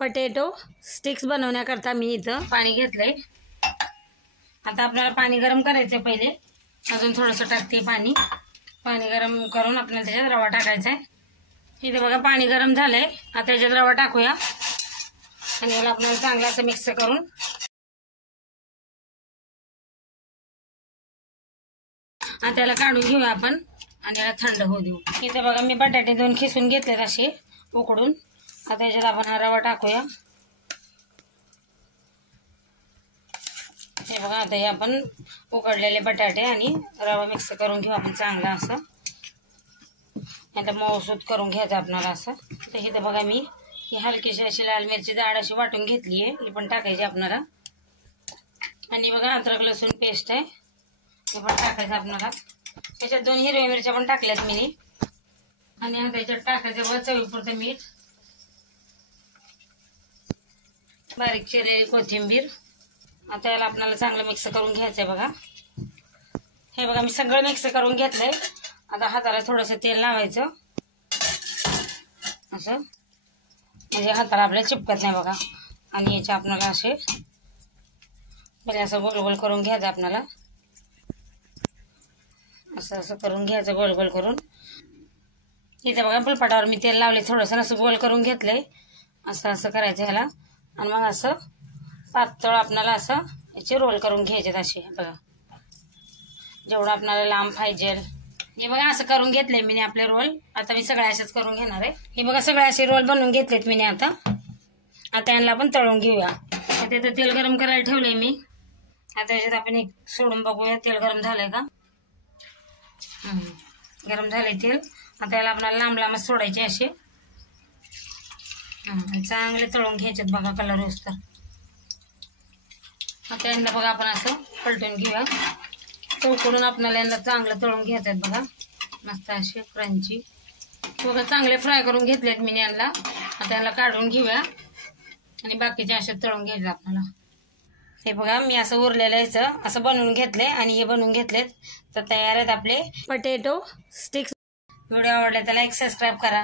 Potato sticks बनवण्याकरता मी इथं पाणी घेतलंय। आता आपल्याला पाणी गरम करायचंय। पहिले अजून थोडंसं टाकते पाणी गरम करून आपल्याला त्याच्यात रवा टाकायचा आहे। इथे बघा पाणी गरम झालंय। आता त्याच्यात रवा टाकूया आणि याला आपल्याला चांगलं असं मिक्स करून आता याला काढून घेऊया आपण आणि याला थंड होऊ देऊ। इथे बघा मी बटाटे 2 खिसून घेतलेत असे उकडून। आता याच्यात आपण हा रवा टाकूया। हे बघा आता हे आपण उकडलेले बटाटे आणि रवा मिक्स करून घेऊ आपण चांगला असं। आता मऊसूत करून घ्यायचं आपल्याला असं। तर इथे बघा मी ही हलकीशी अशी लाल मिरची जाड अशी वाटून घेतली आहे। ही पण टाकायची आपल्याला। आणि बघा अद्रक लसूण पेस्ट आहे हे पण टाकायचं आपल्याला। त्याच्यात 2 हिरव्या मिरच्या पण टाकल्यात मी। आणि आता याच्यात टाकायचं बघा चवीपुरतं मीठ, बारीक चिरलेली कोथिंबीर। आता याला आपल्याला चांगलं मिक्स करून घ्यायचंय बघा। हे बघा मी सगळं मिक्स करून घेतलंय। आता हाताला थोडंसं तेल लावायचं असं, म्हणजे हाताला आपल्याला चिपकत नाही बघा। आणि याचे आपल्याला असे पहिले असं गोल गोल करून घ्यायचं आपल्याला। असं असं करून घ्यायचं गोल गोल करून। इथे बघा पलपाटावर मी तेल लावले थोडंसं असं गोल करून घेतलंय। असं असं करायचं ह्याला आणि मग असं पातळ आपल्याला असं याचे रोल करून घ्यायचे असे बघा, जेवढं आपल्याला लांब पाहिजे। हे बघा असं करून घेतलंय मी आपले रोल। आता मी सगळे असेच करून घेणार आहे। हे बघा सगळे असे रोल बनवून घेतलेत मी आता। आता यांना आपण तळून घेऊया। आता इथं तेल गरम करायला ठेवलंय मी। आता याच्यात आपण एक सोडून बघूया तेल गरम झालंय का। गरम झालंय तेल। आता याला आपल्याला लांब लांब सोडायचे असे चांगले तळून घ्यायचे बघा कलर होऊस्तर। आता यांना बघा आपण असं पलटून घेऊया। चौकडून आपल्याला यांना चांगलं तळून घ्यायचं बघा, मस्त असे क्रंची बघा चांगले फ्राय करून घेतलेत मी यांना। आता याला काढून घेऊया आणि बाकीचे असे तळून घ्यायचे आपल्याला। हे बघा मी असं उरलेलं याचं असं बनवून घेतले आणि हे बनवून घेतलेत। तर तयार आहेत आपले पटेटो स्टिक्स। व्हिडिओ आवडला तर लाईक सबस्क्राईब करा।